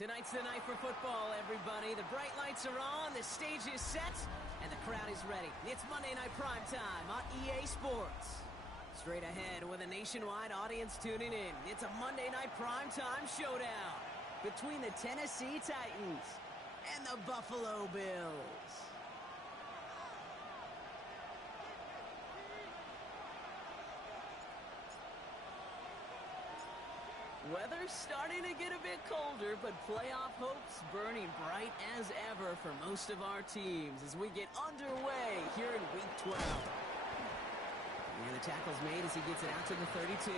Tonight's the night for football, everybody. The bright lights are on, the stage is set, and the crowd is ready. It's Monday Night Primetime on EA Sports. Straight ahead with a nationwide audience tuning in, it's a Monday Night Primetime showdown between the Tennessee Titans and the Buffalo Bills. Weather's starting to get a bit colder, but playoff hopes burning bright as ever for most of our teams as we get underway here in Week 12. And the tackle's made as he gets it out to the 32.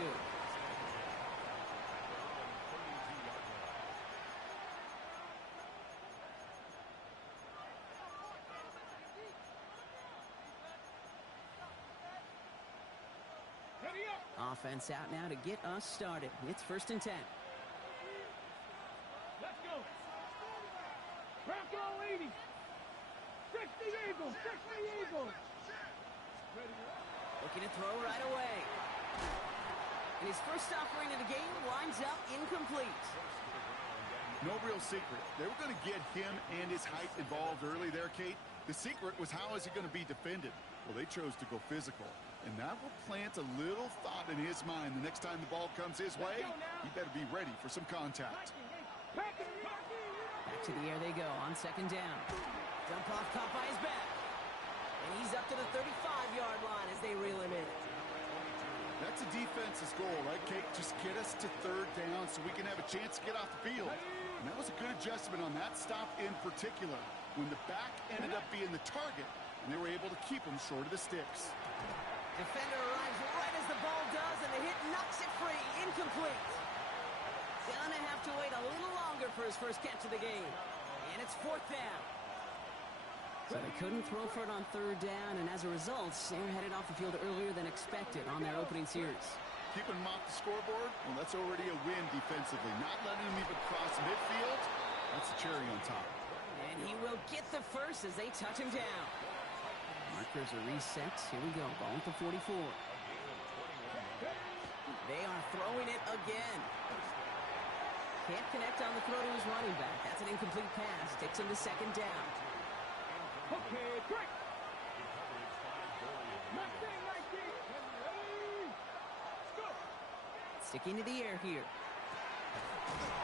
Offense out now to get us started. It's 1st and 10. Let's go. Bronco 80. 60 Eagles. 60 Eagles. Looking to throw right away. And his first offering of the game winds up incomplete. No real secret. They were going to get him and his height involved early there, Kate. The secret was how is he going to be defended? Well, they chose to go physical. And that will plant a little thought in his mind the next time the ball comes his way. He better be ready for some contact. Back to the air they go on 2nd down. Dump off caught by his back. And he's up to the 35-yard line as they reel him in. That's a defense's goal, right, Kate? Just get us to 3rd down so we can have a chance to get off the field. And that was a good adjustment on that stop in particular, when the back ended up being the target, and they were able to keep him short of the sticks. Defender arrives right as the ball does, and the hit knocks it free. Incomplete. Gonna have to wait a little longer for his first catch of the game. And it's 4th down. So they couldn't throw for it on 3rd down, and as a result, they're headed off the field earlier than expected on their opening series. Keeping him off the scoreboard? Well, that's already a win defensively. Not letting him even cross midfield, that's a cherry on top. And he will get the first as they touch him down. Markers are reset. Here we go. Ball at the 44. They are throwing it again. Can't connect on the throw to his running back. That's an incomplete pass. Takes him to 2nd down. Okay, break. Sticking to the air here.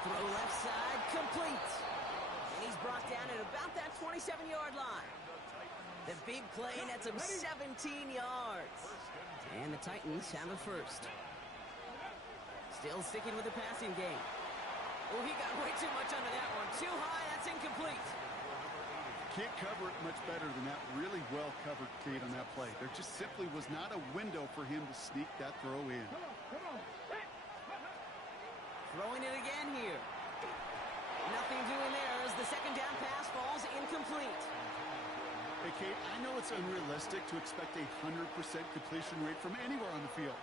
Throw left side. Complete. And he's brought down at about that 27-yard line. The big play nets him 17 yards. And the Titans have a first. Still sticking with the passing game. Oh, he got way too much under that one. Too high, that's incomplete. Can't cover it much better than that. Really well covered, Kate, on that play. There just simply was not a window for him to sneak that throw in. Come on. Throwing it again here. Nothing doing there as the 2nd down pass falls incomplete. Hey, Kate, I know it's unrealistic to expect a 100% completion rate from anywhere on the field.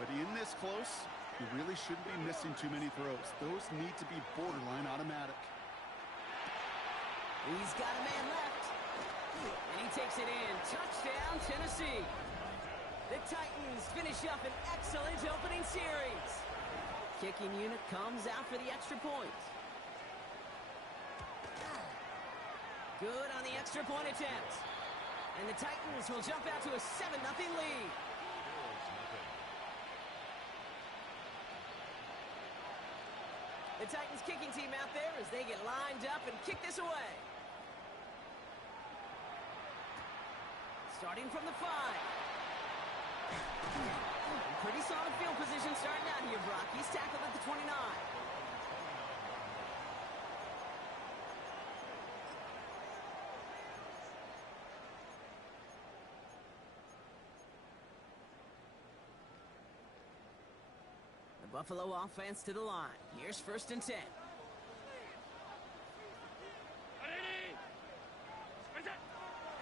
But in this close, you really shouldn't be missing too many throws. Those need to be borderline automatic. He's got a man left. And he takes it in. Touchdown, Tennessee. The Titans finish up an excellent opening series. Kicking unit comes out for the extra point. Good on the extra point attempt. And the Titans will jump out to a 7-0 lead. The Titans kicking team out there as they get lined up and kick this away. Starting from the 5. Pretty solid field position starting out here, Brock. He's tackled at the 29. The Buffalo offense to the line. Here's 1st and 10.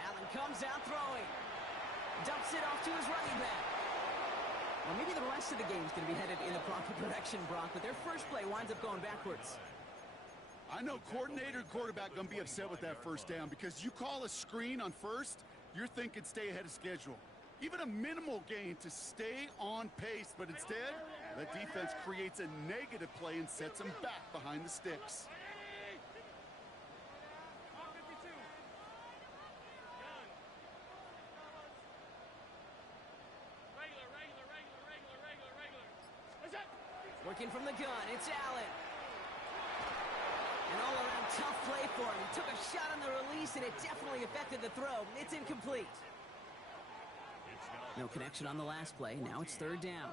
Allen comes out throwing. Dumps it off to his running back. Well, maybe the rest of the game is going to be headed in the proper direction, Brock, but their first play winds up going backwards. I know coordinator and quarterback going to be upset with that 1st down because you call a screen on 1st, you're thinking stay ahead of schedule. Even a minimal gain to stay on pace, but instead, that defense creates a negative play and sets them back behind the sticks. Working from the gun, it's Allen. An all-around tough play for him. He took a shot on the release, and it definitely affected the throw. It's incomplete. No connection on the last play. Now it's third down.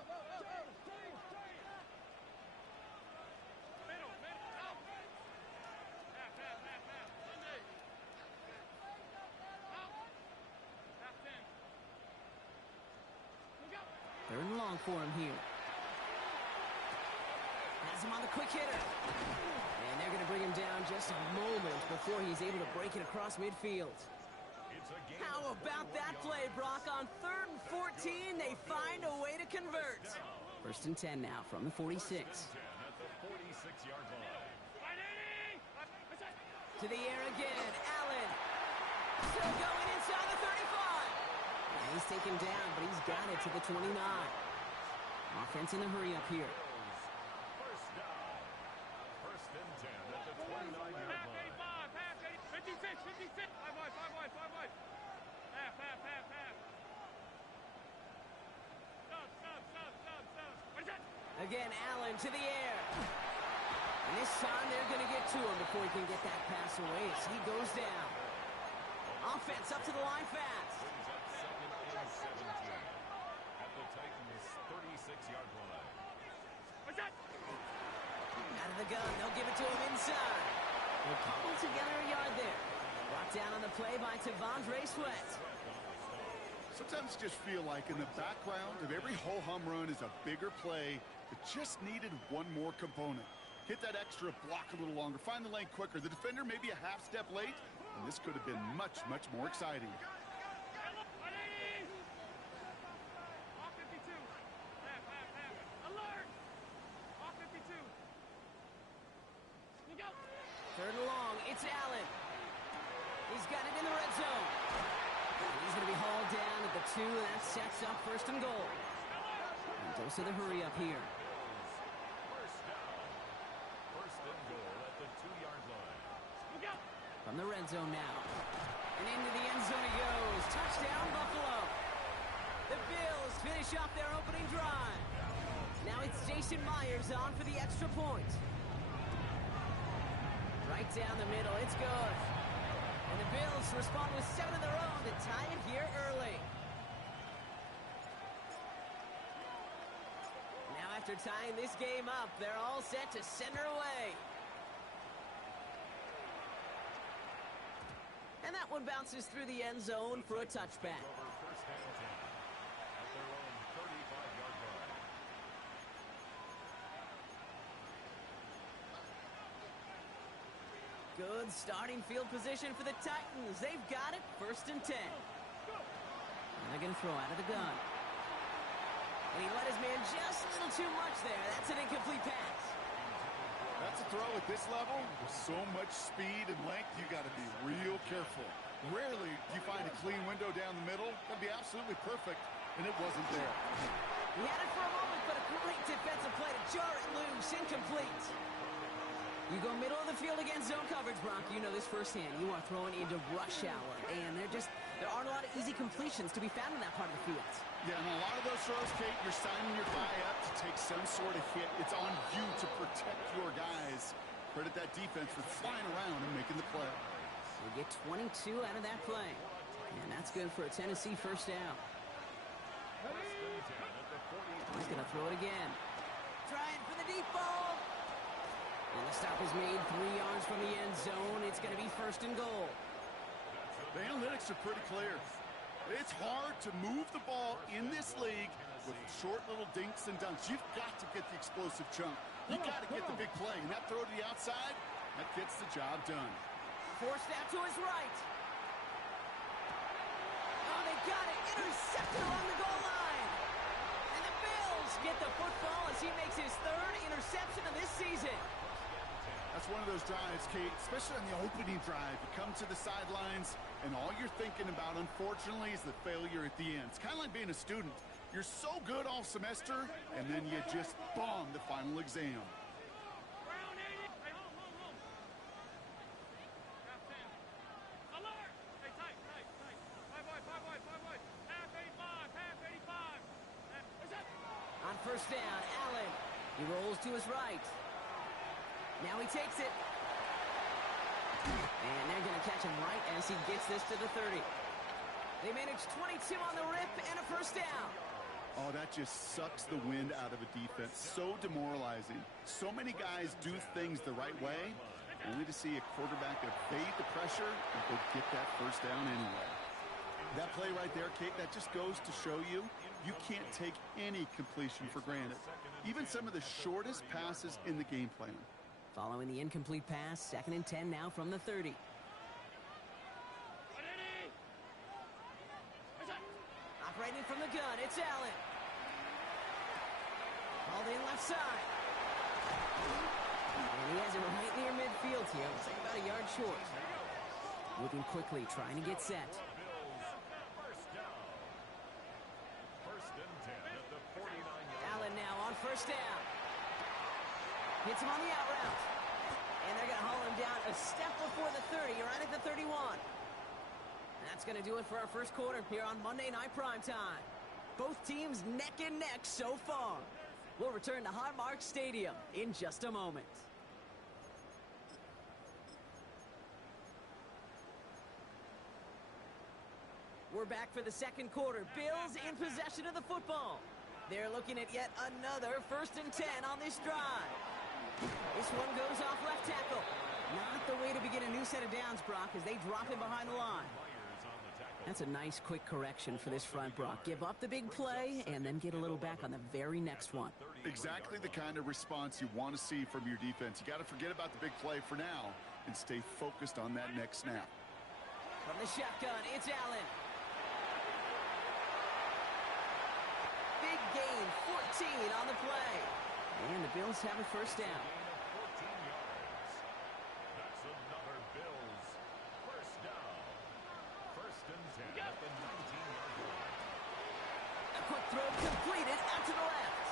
Third and long for him here. Has him on the quick hitter. And they're going to bring him down just a moment before he's able to break it across midfield. How about that play, Brock? On 3rd and 14, they find a way to convert. 1st and 10 now from the 46. To the air again, Allen. Still going inside the 35. And he's taken down, but he's got it to the 29. Offense in the hurry up here. First down. 1st and 10 at the 29-yard line. Half 85, 56. 5 wide. Half. Stop. What is that? Again, Allen to the air. And this time they're going to get to him before he can get that pass away as he goes down. Offense up to the line fast. Brings up 2nd and 17 at the Titans' 36-yard line. What's that? Out of the gun, they'll give it to him inside. They'll cobble together a yard there. Brought down on the play by T'Vondre Sweat. Sometimes you just feel like in the background of every ho-hum run is a bigger play that just needed one more component. Hit that extra block a little longer, find the lane quicker. The defender may be a half step late, and this could have been much, much more exciting. Off 52. Half. Alert! Off 52. Look out! 3rd and long, it's Allen. He's got it in the red zone. He's going to be hauled down at the 2, and that sets up 1st and goal. And dose of the hurry up here. First down. 1st and goal at the 2-yard line. Look out! From the red zone now. And into the end zone he goes. Touchdown, Buffalo. The Bills finish off their opening drive. Now it's Jason Myers on for the extra point. Right down the middle, it's good. And the Bills respond with 7 of their own to tie it here early. Now after tying this game up, they're all set to send her away. And that one bounces through the end zone for a touchback. Over 1st and 10 at their own 35-yard line. Good starting field position for the Titans. They've got it, 1st and 10. And they're going to throw out of the gun. And he let his man just a little too much there. That's an incomplete pass. That's a throw at this level. With so much speed and length, you got to be real careful. Rarely do you find a clean window down the middle. That'd be absolutely perfect, and it wasn't there. He had it for a moment, but a great defensive play to jar it loose. Incomplete. You go middle of the field against zone coverage, Bronk. You know this firsthand. You are throwing into rush hour, and there aren't a lot of easy completions to be found in that part of the field. Yeah, and a lot of those throws, Kate, you're signing your guy up to take some sort of hit. It's on you to protect your guys. Credit that defense for flying around and making the play. We get 22 out of that play. And that's good for a Tennessee 1st down. He's going to throw it again. Trying for the deep ball. And the stop is made 3 yards from the end zone. It's going to be 1st and goal. The analytics are pretty clear. It's hard to move the ball in this league with short little dinks and dunks. You've got to get the explosive chunk. You've got to get the big play. And that throw to the outside, that gets the job done. Forced out to his right. Oh, they got it. Intercepted along the goal line. And the Bills get the football as he makes his 3rd interception of this season. That's one of those drives, Kate, especially on the opening drive. You come to the sidelines, and all you're thinking about, unfortunately, is the failure at the end. It's kind of like being a student. You're so good all semester, and then you just bomb the final exam. Round 80. Hey, hold. Half 10. Alert! Hey, tight. 5 wide. Half 85. What's that? On 1st down, Allen. He rolls to his right. Now he takes it. And they're going to catch him right as he gets this to the 30. They manage 22 on the rip and a first down. Oh, that just sucks the wind out of a defense. So demoralizing. So many guys do things the right way, only to see a quarterback evade the pressure and go get that first down anyway. That play right there, Kate, that just goes to show you, you can't take any completion for granted. Even some of the shortest passes in the game plan. Following the incomplete pass, 2nd and 10 now from the 30. Operating from the gun, it's Allen. Called in left side. And he has it right near midfield here. Looks like about a yard short. Moving quickly, trying to get set. Allen now on first down. Hits him on the out route. And they're going to haul him down a step before the 30, right at the 31. That's going to do it for our first quarter here on Monday Night Primetime. Both teams neck and neck so far. We'll return to Highmark Stadium in just a moment. We're back for the second quarter. Bills in possession of the football. They're looking at yet another 1st and 10 on this drive. This one goes off left tackle. Not the way to begin a new set of downs, Brock, as they drop him behind the line. That's a nice quick correction for this front, Brock. Give up the big play and then get a little back on the very next one. Exactly the kind of response you want to see from your defense. You got to forget about the big play for now and stay focused on that next snap. From the shotgun, it's Allen. Big gain, 14 on the play. And the Bills have a first down. That's another Bills first down. 1st and 10 at the 19-yard line. A quick throw completed out to the left.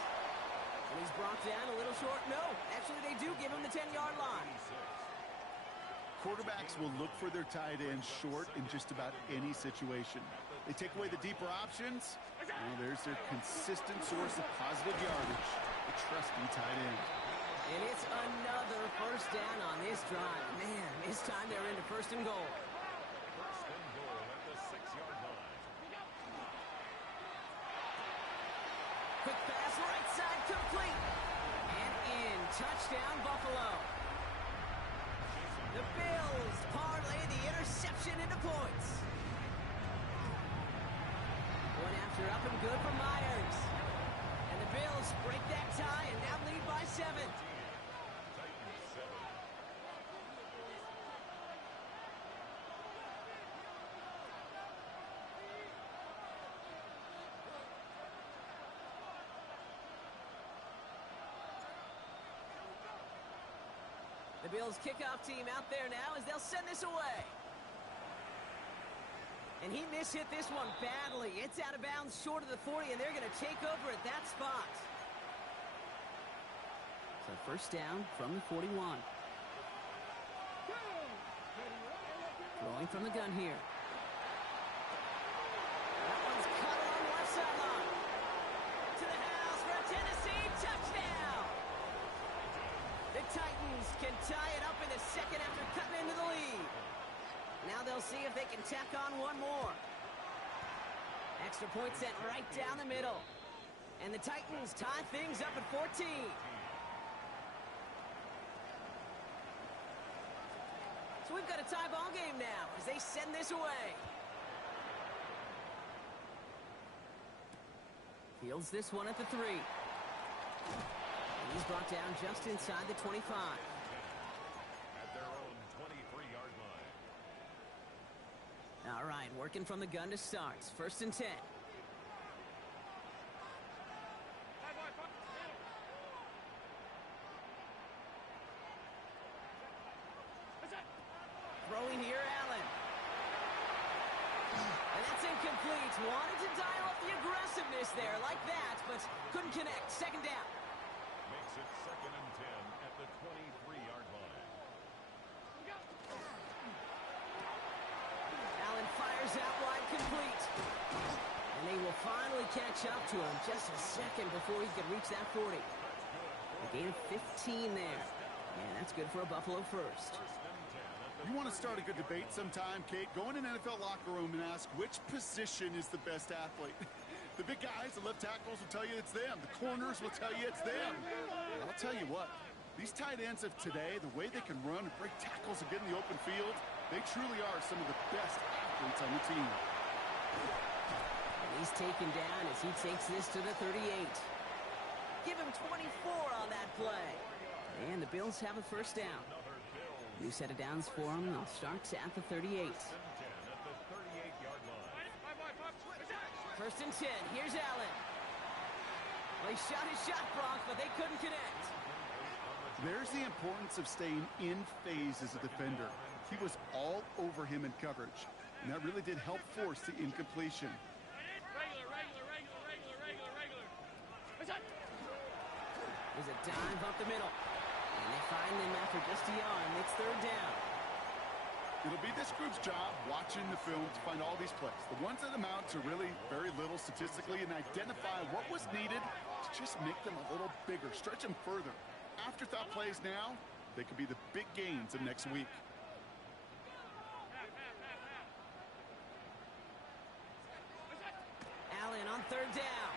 And he's brought down a little short. No, actually they do give him the 10-yard line. Quarterbacks will look for their tight ends short in just about any situation. They take away the deeper options. Well, there's their consistent source of positive yardage, the trusty tight end. And it's another first down on this drive. Man, this time they're into 1st and goal. 1st and goal at the 6-yard line. Quick pass, right side, complete. And in, touchdown Buffalo. The Bills parlay the interception into points. One after up and good for Myers. And the Bills break that tie and now lead by 7. Titans 7. The Bills kickoff team out there now as they'll send this away. And he mishit this one badly. It's out of bounds short of the 40, and they're going to take over at that spot. So first down from the 41. Throwing from the gun here. That one's cut on the left sideline. To the house for a Tennessee touchdown. The Titans can tie it up in the second after cutting into the lead. Now they'll see if they can tack on one more. Extra point sent right down the middle. And the Titans tie things up at 14. So we've got a tie ball game now as they send this away. Fields this one at the 3. And he's brought down just inside the 25. At their own 23-yard line. All right, working from the gun to start. 1st and 10. Throwing here, Allen. And that's incomplete. Wanted to dial up the aggressiveness there like that, but couldn't connect. 2nd down. Makes it 2nd and 10 at the 23-yard line. Allen fires out wide, complete. And they will finally catch up to him just a second before he could reach that 40. A gain of 15 there. And that's good for a Buffalo first. You want to start a good debate sometime, Kate? Go in an NFL locker room and ask which position is the best athlete. The big guys, the left tackles will tell you it's them. The corners will tell you it's them. But I'll tell you what, these tight ends of today, the way they can run and break tackles and get in the open field, they truly are some of the best athletes on the team. And he's taken down as he takes this to the 38. Give him 24 on that play. And the Bills have a first down. New set of downs for them. They'll start at the 38. First and 10. Here's Allen. Well, he shot his shot, Bronx, but they couldn't connect. There's the importance of staying in phase as a defender. He was all over him in coverage, and that really did help force the incompletion. There's a dive up the middle. And they find him after just a yard. It's third down. It'll be this group's job watching the film to find all these plays. The ones that amount to really very little statistically and identify what was needed to just make them a little bigger, stretch them further. Afterthought plays now, they could be the big gains of next week. Allen on third down.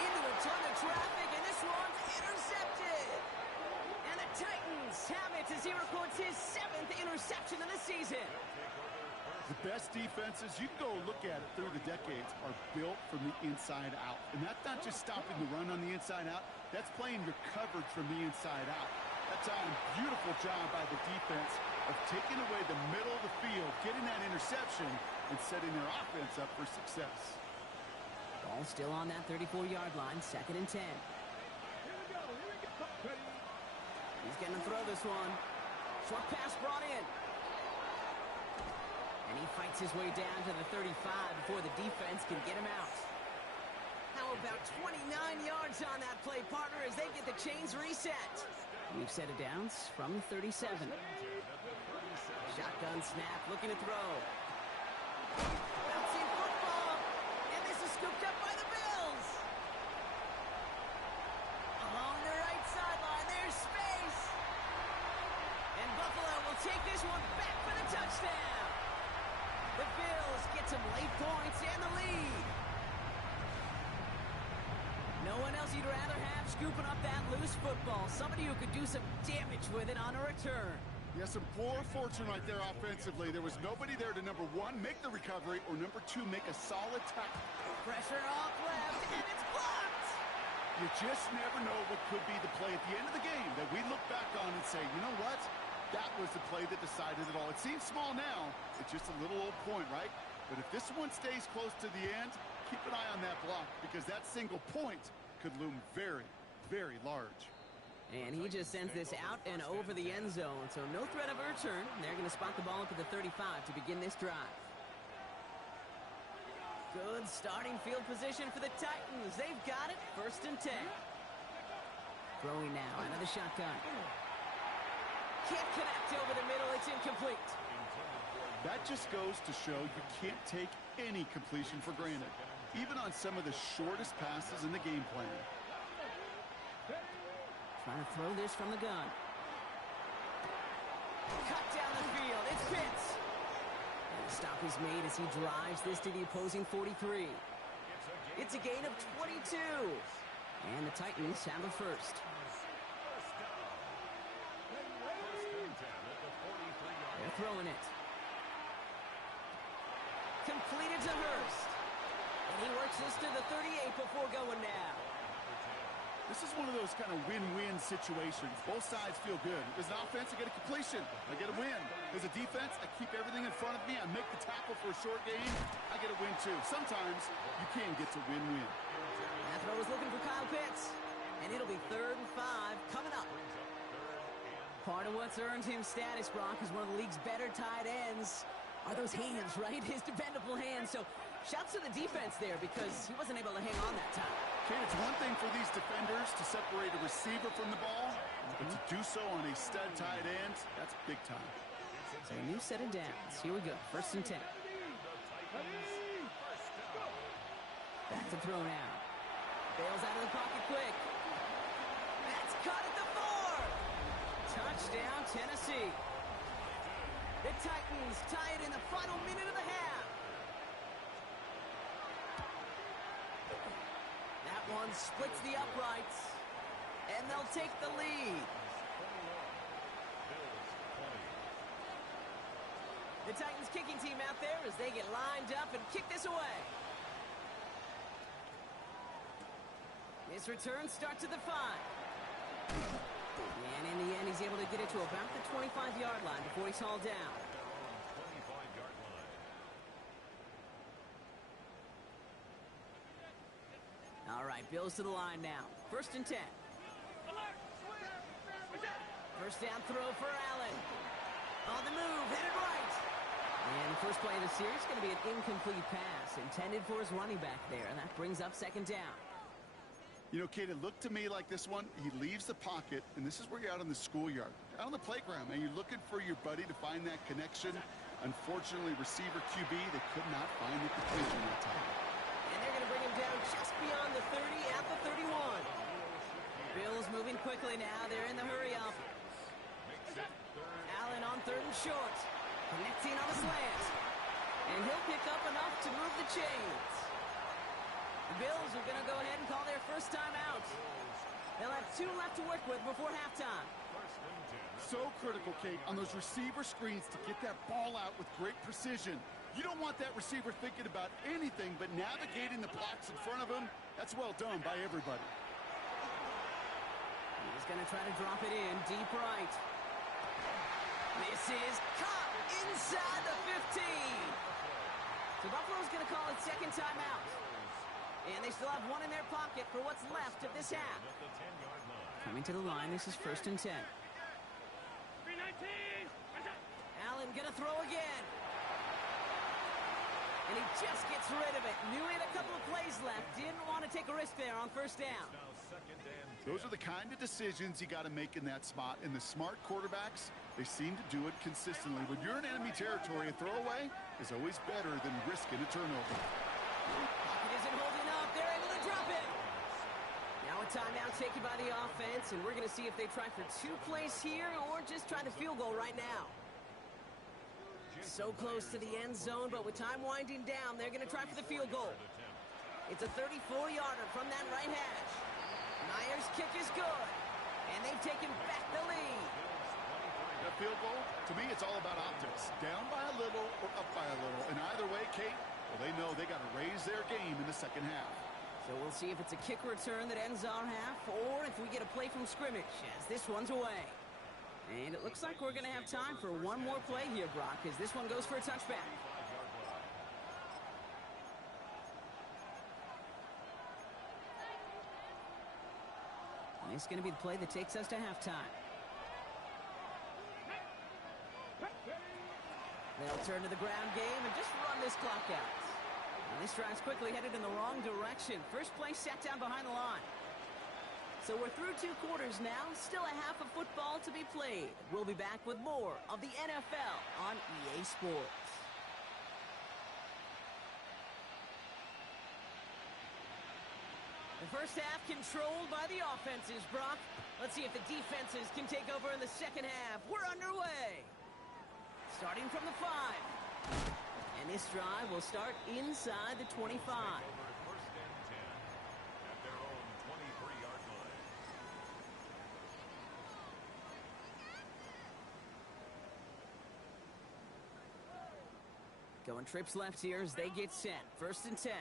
Into a ton of traffic, and this one's intercepted. And the Titans have it as he records his 7th interception of the season. The best defenses, you can go look at it through the decades, are built from the inside out. And that's not just stopping the run on the inside out. That's playing your coverage from the inside out. That's a beautiful job by the defense of taking away the middle of the field, getting that interception, and setting their offense up for success. Ball still on that 34-yard line, 2nd and 10. He's going to throw this one. Short pass brought in. And he fights his way down to the 35 before the defense can get him out. How about 29 yards on that play, partner, as they get the chains reset. We've set it downs from the 37. Shotgun snap, looking to throw. Bouncing football. And this is scooped up by the Bills. Along the right sideline, there's space. And Buffalo will take this one back for the touchdown. The Bills get some late points and the lead. No one else you'd rather have scooping up that loose football. Somebody who could do some damage with it on a return. Yeah, some poor fortune right there offensively. There was nobody there to, number one, make the recovery, or number two, make a solid tackle. Pressure off left, and it's blocked. You just never know what could be the play at the end of the game that we look back on and say, you know what? That was the play that decided it all. It seems small now. It's just a little old point, right? But if this one stays close to the end, keep an eye on that block, because that single point could loom very, very large. And he just sends this out and over the end zone, so no threat of a return. They're going to spot the ball up at the 35 to begin this drive. Good starting field position for the Titans. They've got it, 1st and 10. Throwing now out of the shotgun. Can't connect over the middle. It's incomplete. That just goes to show you can't take any completion for granted, even on some of the shortest passes in the game plan. Trying to throw this from the gun. Cut down the field. It's Pitts. And the stop is made as he drives this to the opposing 43. It's a gain of 22. And the Titans have a first. They're throwing it. Completed to Hurst. And he works this to the 38 before going down. This is one of those kind of win-win situations. Both sides feel good. As an offense, I get a completion. I get a win. As a defense, I keep everything in front of me. I make the tackle for a short gain. I get a win, too. Sometimes you can get to win-win. That throw is looking for Kyle Pitts. And it'll be 3rd and 5 coming up. Part of what's earned him status, Brock, is one of the league's better tight ends. Are those hands, right? His dependable hands. So shouts to the defense there because he wasn't able to hang on that time. Okay, it's one thing for these defenders to separate a receiver from the ball, but to do so on a stud tight end, that's big time. So a new set of downs. Here we go. 1st and 10. Back to throw now. Bails out of the pocket quick. That's caught at the 4. Touchdown, Tennessee. The Titans tie it in the final minute of the half. That one splits the uprights, and they'll take the lead. The Titans kicking team out there as they get lined up and kick this away. This return starts at the 5. And in the end, he's able to get it to about the 25-yard line before he's hauled down. All right, Bills to the line now. 1st and 10. First down throw for Allen. On the move, headed right. And the first play of the series is going to be an incomplete pass intended for his running back there, and that brings up 2nd down. You know, Kate, it looked to me like this one, he leaves the pocket, and this is where you're out on the schoolyard, out on the playground, and you're looking for your buddy to find that connection. Unfortunately, receiver QB, they could not find the completion that time. And they're going to bring him down just beyond the 30 at the 31. Bills moving quickly now. They're in the hurry-up. Allen on 3rd and short. Connecting on a slant. And he'll pick up enough to move the chains. The Bills are going to go ahead and call their first time out. They'll have 2 left to work with before halftime. So critical, Kate, on those receiver screens to get that ball out with great precision. You don't want that receiver thinking about anything but navigating the blocks in front of him. That's well done by everybody. He's going to try to drop it in deep right. This is caught inside the 15. So Buffalo's going to call it 2nd timeout. And they still have 1 in their pocket for what's left of this half. Coming to the line, this is 1st and 10. Allen going to throw again. And he just gets rid of it. Knew he had a couple of plays left. Didn't want to take a risk there on 1st down. Those are the kind of decisions you got to make in that spot. And the smart quarterbacks, they seem to do it consistently. When you're in enemy territory, a throwaway is always better than risking a turnover. Pocket isn't holding up. They're able to drop it. Now a timeout taken by the offense, and we're going to see if they try for 2 plays here or just try the field goal right now. So close to the end zone, but with time winding down, they're going to try for the field goal. It's a 34-yarder from that right hash. Myers' kick is good, and they've taken back the lead. That field goal, to me, it's all about optics. Down by a little or up by a little. And either way, Kate, well, they know they got to raise their game in the 2nd half. So we'll see if it's a kick return that ends our half or if we get a play from scrimmage as this one's away. And it looks like we're going to have time for 1 more play here, Brock, as this one goes for a touchback. And it's going to be the play that takes us to halftime. They'll turn to the ground game and just run this clock out. And this drive's quickly headed in the wrong direction. First play sat down behind the line. So we're through 2 quarters now. Still a half of football to be played. We'll be back with more of the NFL on EA Sports. The first half controlled by the offenses, Brock. Let's see if the defenses can take over in the 2nd half. We're underway. Starting from the 5. And this drive will start inside the 25. Going trips left here as they get set. 1st and 10.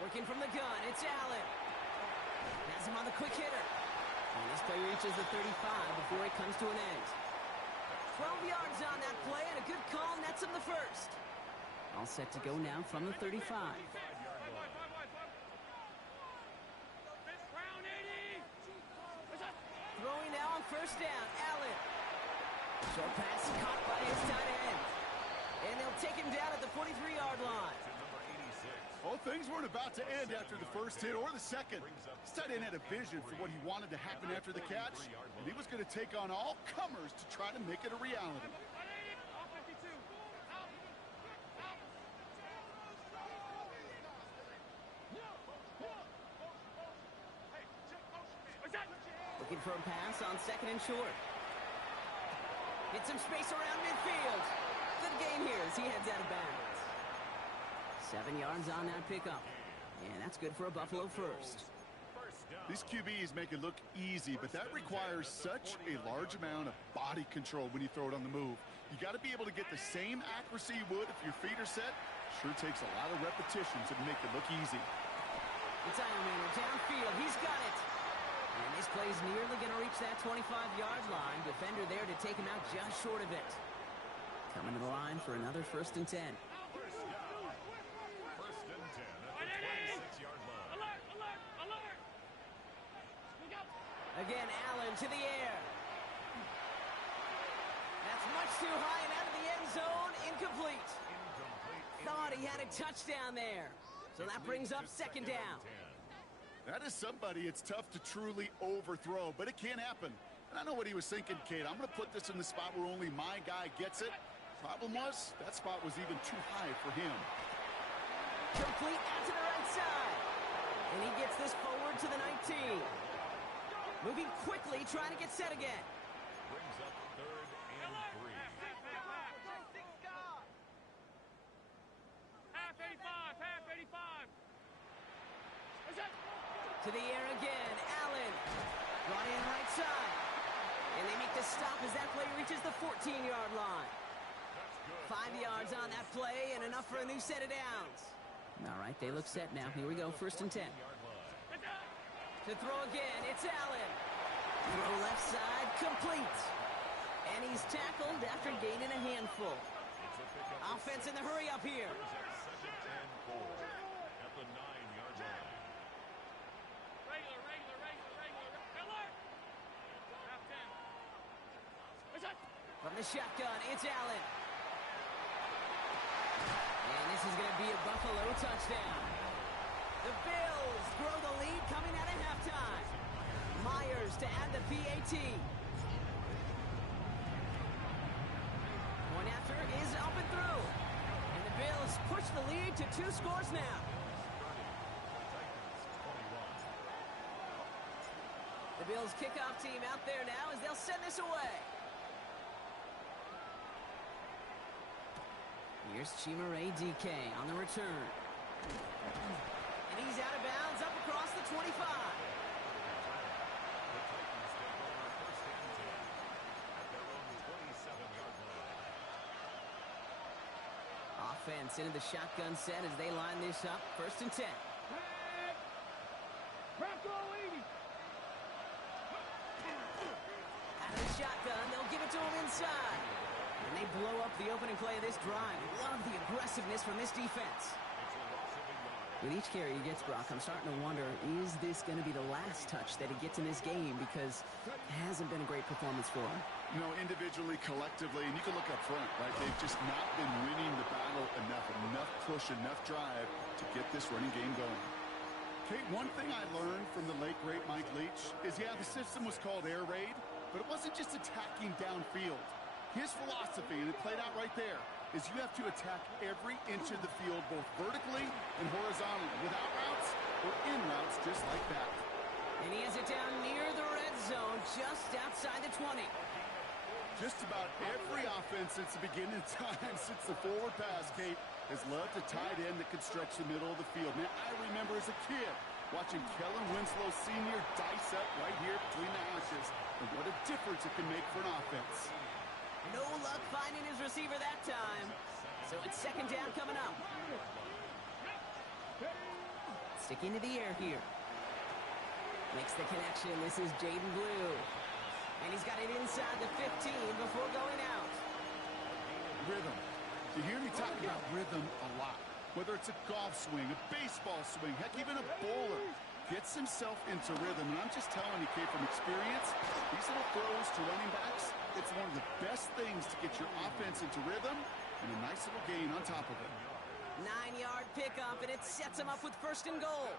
Working from the gun, it's Allen. Has him on the quick hitter. And this play reaches the 35 before it comes to an end. 12 yards on that play, and a good call nets him the first. All set to go now from the 35. Throwing now on 1st down, Allen. Short pass caught by his tight end. And they'll take him down at the 43-yard line. Well, things weren't about to end after the first hit or the second. This tight end had a vision for what he wanted to happen after the catch, and he was going to take on all comers to try to make it a reality. for a pass on 2nd and short. Get some space around midfield. Good game here as he heads out of bounds. 7 yards on that pickup. And that's good for a Buffalo first. These QBs make it look easy, but that requires such a large amount of body control when you throw it on the move. You got to be able to get the same accuracy you would if your feet are set. Sure takes a lot of repetitions to make it look easy. It's Eilman downfield. He's got it. And this play's nearly going to reach that 25-yard line. Defender there to take him out just short of it. Coming to the line for another 1st and 10. First and 10 at the 26-yard line. Alert! Alert! Alert! Look out! Again, Allen to the air. That's much too high and out of the end zone. Incomplete. Thought he had a touchdown there. So that brings up 2nd down. That is somebody it's tough to truly overthrow, but it can happen. And I know what he was thinking, Kate. I'm going to put this in the spot where only my guy gets it. Problem was, that spot was even too high for him. Complete out to the right side. And he gets this forward to the 19. Moving quickly, trying to get set again. Brings up 3rd and 3. Half 85! Half 85! What's that? To the air again, Allen. Brought in right side. And they make the stop as that play reaches the 14-yard line. 5 yards on that play and enough for a new set of downs. All right, they look set now. Here we go, 1st and 10. To throw again, it's Allen. Throw left side, complete. And he's tackled after gaining a handful. Offense in the hurry up here. Second and 4 at the 9-yard line. Regular. Alert! Half 10. What's that? From the shotgun, it's Allen. And this is going to be a Buffalo touchdown. The Bills grow the lead coming out of halftime. Myers to add the PAT. Point after is up and through. And the Bills push the lead to 2 scores now. The Bills kickoff team out there now as they'll send this away. Here's Chimere DK on the return. And he's out of bounds up across the 25. Offense into the shotgun set as they line this up. 1st and 10. Out of the shotgun, they'll give it to him inside. And they blow up the opening play of this drive. Love the aggressiveness from this defense. With each carry he gets, Brock, I'm starting to wonder, is this going to be the last touch that he gets in this game? Because it hasn't been a great performance for him. You know, individually, collectively, and you can look up front, right? They've just not been winning the battle enough push, enough drive to get this running game going. Kate, one thing I learned from the late, great Mike Leach is, yeah, the system was called air raid, but it wasn't just attacking downfield. His philosophy, and it played out right there, is you have to attack every inch of the field, both vertically and horizontally, without routes or in routes just like that. And he has it down near the red zone, just outside the 20. Just about every offense since the beginning of time, since the forward pass, Kate, has loved a tight end that can stretch the middle of the field. Man, I remember as a kid watching Kellen Winslow Sr. dice up right here between the hashes, and what a difference it can make for an offense. No luck finding his receiver that time. So it's 2nd down coming up. Sticking to the air here. Makes the connection. This is Jaden Blue. And he's got it inside the 15 before going out. Rhythm. You hear me talk about rhythm a lot. Whether it's a golf swing, a baseball swing, heck, even a bowler. Gets himself into rhythm. And I'm just telling you, Kate, from experience, these little throws to running backs, it's one of the best things to get your offense into rhythm and a nice little gain on top of it. 9-yard pickup, and it sets him up with 1st and goal.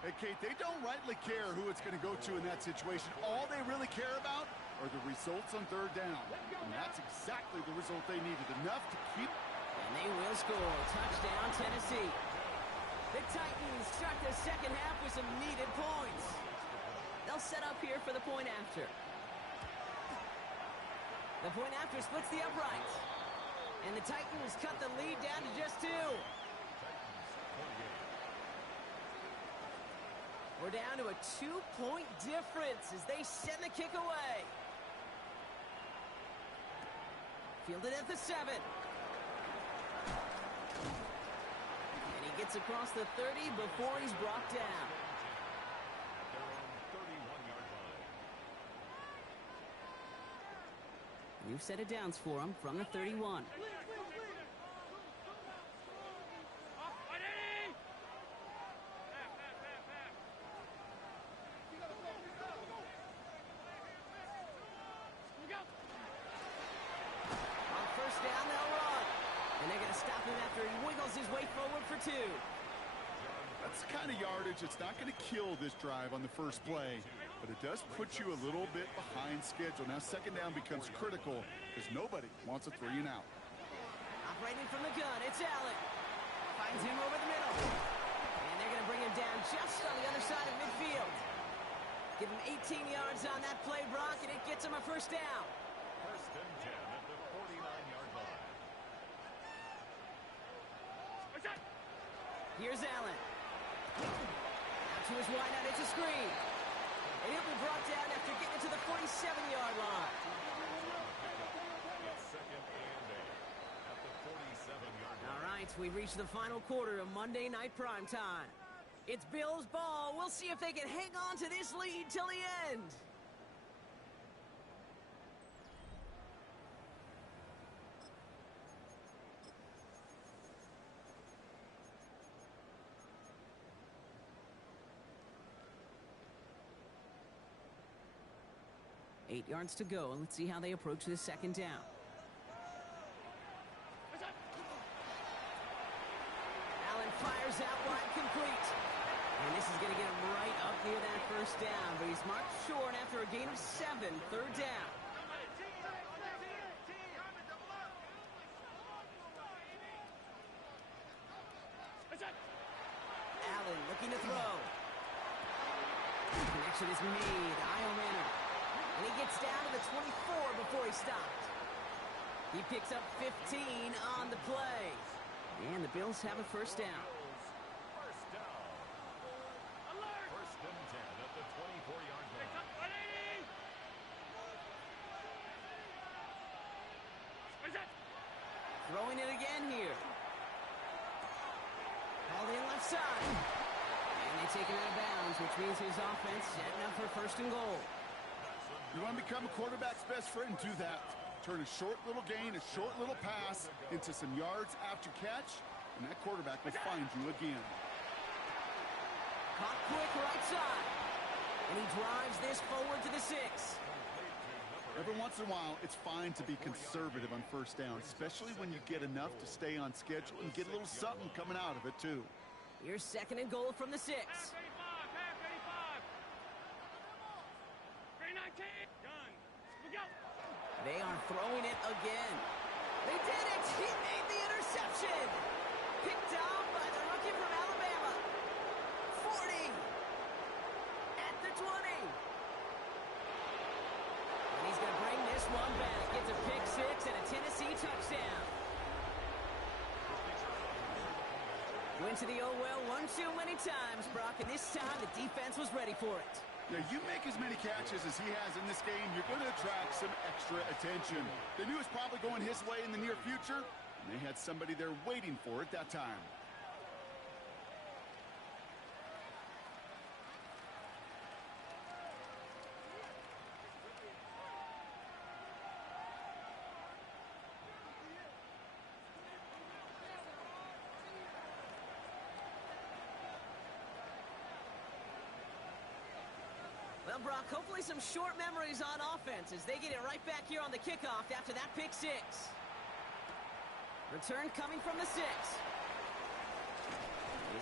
Hey, Kate, they don't rightly care who it's going to go to in that situation. All they really care about are the results on 3rd down. And that's exactly the result they needed. Enough to keep. And they will score. Touchdown, Tennessee. The Titans start the 2nd half with some needed points. They'll set up here for the point after. The point after splits the uprights. And the Titans cut the lead down to just 2. We're down to a 2-point difference as they send the kick away. Fielded at the 7. And he gets across the 30 before he's brought down. New set of downs for him from the 31. That's the kind of yardage that's not going to kill this drive on the first play, but it does put you a little bit behind schedule. Now second down becomes critical because nobody wants a 3 and out. Operating from the gun, it's Allen. Finds him over the middle. And they're going to bring him down just on the other side of midfield. Give him 18 yards on that play, Brock, and it gets him a first down. First and 10 at the 49-yard line. Here's Allen. Out to his wideout, it's a screen. And he'll be brought down after getting it to the 47-yard line. It's second and 8 at the 47-yard line. All right, we reached the final quarter of Monday Night Primetime. It's Bills ball. We'll see if they can hang on to this lead till the end. Eight yards to go, and let's see how they approach this second down. Allen fires out wide, complete. And this is going to get him right up near that first down, but he's marked short after a gain of 7, third down. Allen looking to throw. Connection is made. Iomanner. And he gets down to the 24 before he stopped. He picks up 15 on the play. And the Bills have a first down. First down. First and 10 at the 24-yard line. Throwing it again here. Called in left side. And they take him out of bounds, which means his offense setting up for first and goal. You want to become a quarterback's best friend? Do that. Turn a short little gain, a short little pass into some yards after catch, and that quarterback will find you again. Caught quick right side. And he drives this forward to the 6. Every once in a while, it's fine to be conservative on first down, especially when you get enough to stay on schedule and get a little something coming out of it, too. Here's second and goal from the 6. They are throwing it again. They did it! He made the interception! Picked off by the rookie from Alabama. 40. At the 20. And he's going to bring this one back. Gets a pick 6 and a Tennessee touchdown. Went to the oh-well one too many times, Brock, and this time the defense was ready for it. Now, you make as many catches as he has in this game, you're going to attract some extra attention. They knew it was probably going his way in the near future, and they had somebody there waiting for it that time. Well, Brock, hopefully some short memories on offense as they get it right back here on the kickoff after that pick 6. Return coming from the 6. His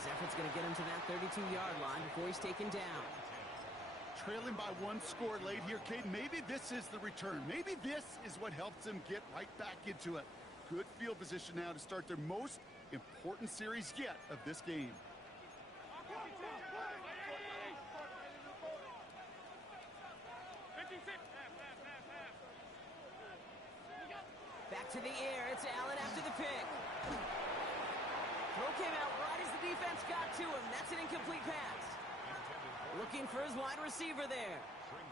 effort's going to get him to that 32-yard line before he's taken down. Trailing by 1 score late here, Cade. Maybe this is the return. Maybe this is what helps them get right back into it. Good field position now to start their most important series yet of this game. Back to the air. It's Allen after the pick. Throw came out right as the defense got to him. That's an incomplete pass. Looking for his wide receiver there.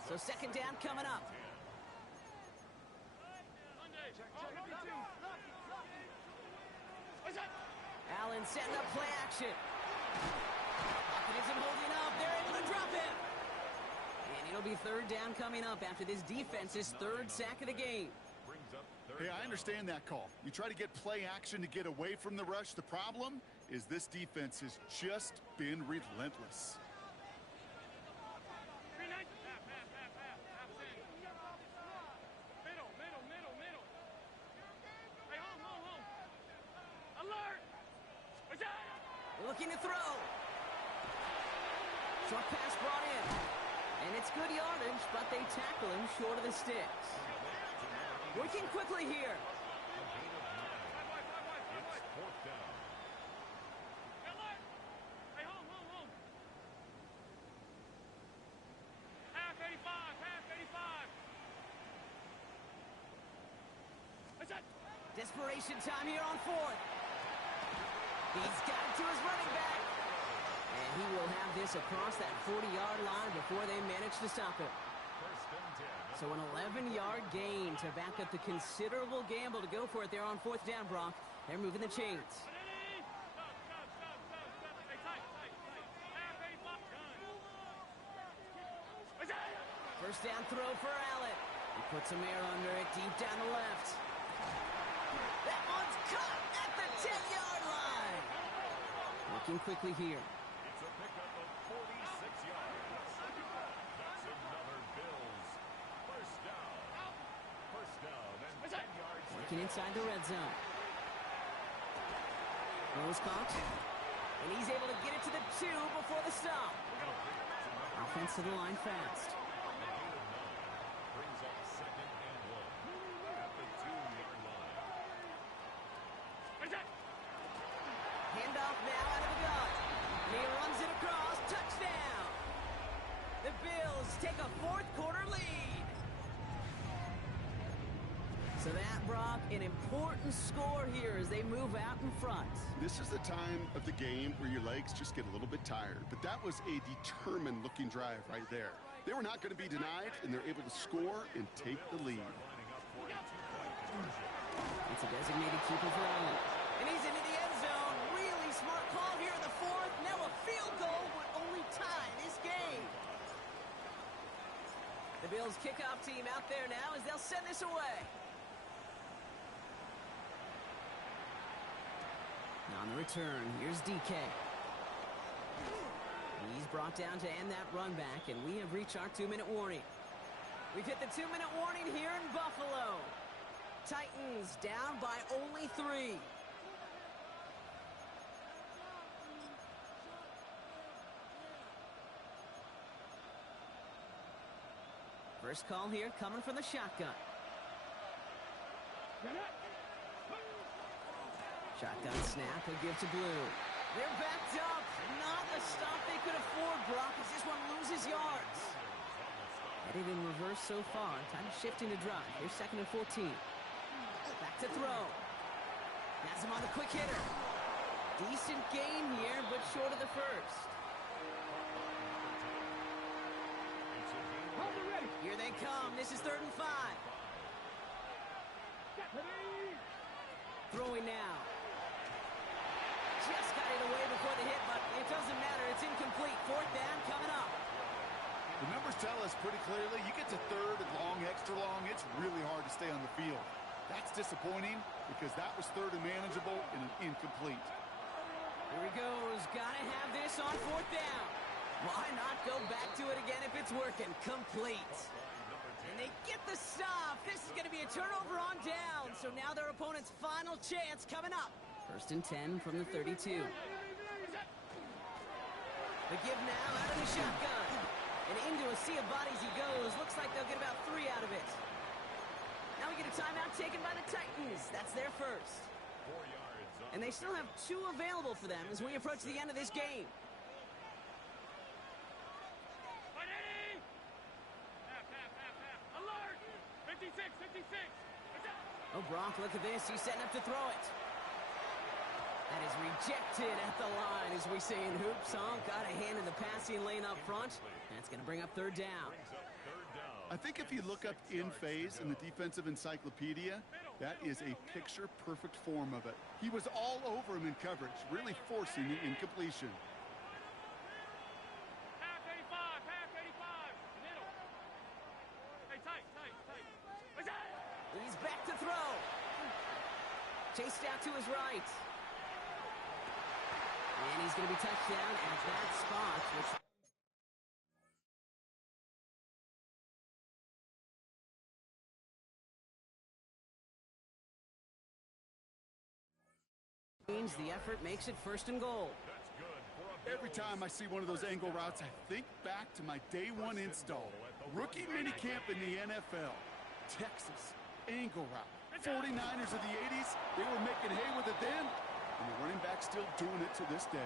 So second down coming up. Allen setting up play action. Pocket isn't holding up. They're able to drop him. And it'll be third down coming up after this defense's third sack of the game. Hey, I understand that call. You try to get play action to get away from the rush. The problem is this defense has just been relentless. Looking to throw. Short pass brought in. And it's good yardage, but they tackle him short of the sticks. Working quickly here. It's fourth down. Half 85. Desperation time here on fourth. He's got it to his running back. And he will have this across that 40-yard line before they manage to stop it. First and 10. So an 11-yard gain to back up the considerable gamble to go for it there on fourth down, Brock. They're moving the chains. First down throw for Allen. He puts some air under it deep down the left. That one's caught at the 10-yard line. Looking quickly here. It's a pickup of 46 yards. That's another Bills. First down. First down and 10 yards. Working inside the red zone. Throws caught. And he's able to get it to the 2 before the stop. Offense to the line fast. Brings up second and 1 at the 2-yard line. Handoff now out of the gun. And he runs it across. Touchdown. The Bills take a fourth quarter lead. So that, Brock, an important score here as they move out in front. This is the time of the game where your legs just get a little bit tired. But that was a determined-looking drive right there. They were not going to be denied, and they're able to score and take the lead. It's a designated keeper for Allen. And he's into the end zone. Really smart call here in the fourth. Now a field goal would only tie this game. The Bills kickoff team out there now as they'll send this away. Now on the return, here's DK. He's brought down to end that run back, and we have reached our 2-minute warning. We've hit the 2-minute warning here in Buffalo. Titans down by only 3. First call here coming from the shotgun. Shotgun snap, he'll give to Blue. They're backed up. Not a stop they could afford, Brock, as this one loses yards. Headed in reverse so far. Time to shift into drive. Here's second and 14. Back to throw. Has him on the quick hitter. Decent gain here, but short of the first. Here they come. This is 3rd and 5. Throwing now. Just got it away before the hit, but it doesn't matter. It's incomplete. 4th down coming up. The numbers tell us pretty clearly, you get to 3rd and long, extra long, it's really hard to stay on the field. That's disappointing because that was 3rd and manageable and an incomplete. Here he goes. Gotta have this on 4th down. Why not go back to it again if it's working? Complete. And they get the stop. This is going to be a turnover on down. So now their opponent's final chance coming up. 1st and 10 from the 32. The give now out of the shotgun. And into a sea of bodies he goes. Looks like they'll get about 3 out of it. Now we get a timeout taken by the Titans. That's their first. 4 yards. And they still have 2 available for them as we approach the end of this game. Sonk, look at this. He's setting up to throw it. That is rejected at the line, as we say in hoops. Sonk got a hand in the passing lane up front. That's going to bring up third down. I think if you look up in phase in the defensive encyclopedia, that is a picture-perfect form of it. He was all over him in coverage, really forcing the incompletion. Half 85, middle. Hey, tight. He's back to throw. Chased out to his right. And he's going to be touched down at that spot, which means the effort makes it first and goal. Every time I see one of those angle routes, I think back to my day one install. Rookie minicamp in the NFL. Texas, angle route. 49ers of the 80s, they were making hay with it then, and the running back's still doing it to this day.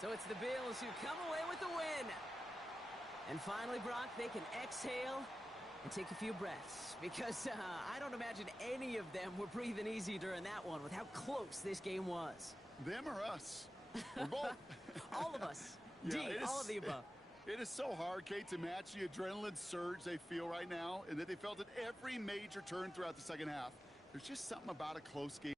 So it's the Bills who come away with the win. And finally, Brock, they can exhale and take a few breaths. Because I don't imagine any of them were breathing easy during that one with how close this game was. Them or us? We're both. All of us. Yeah, all of the above. It is so hard, Kate, to match the adrenaline surge they feel right now and that they felt at every major turn throughout the second half. There's just something about a close game.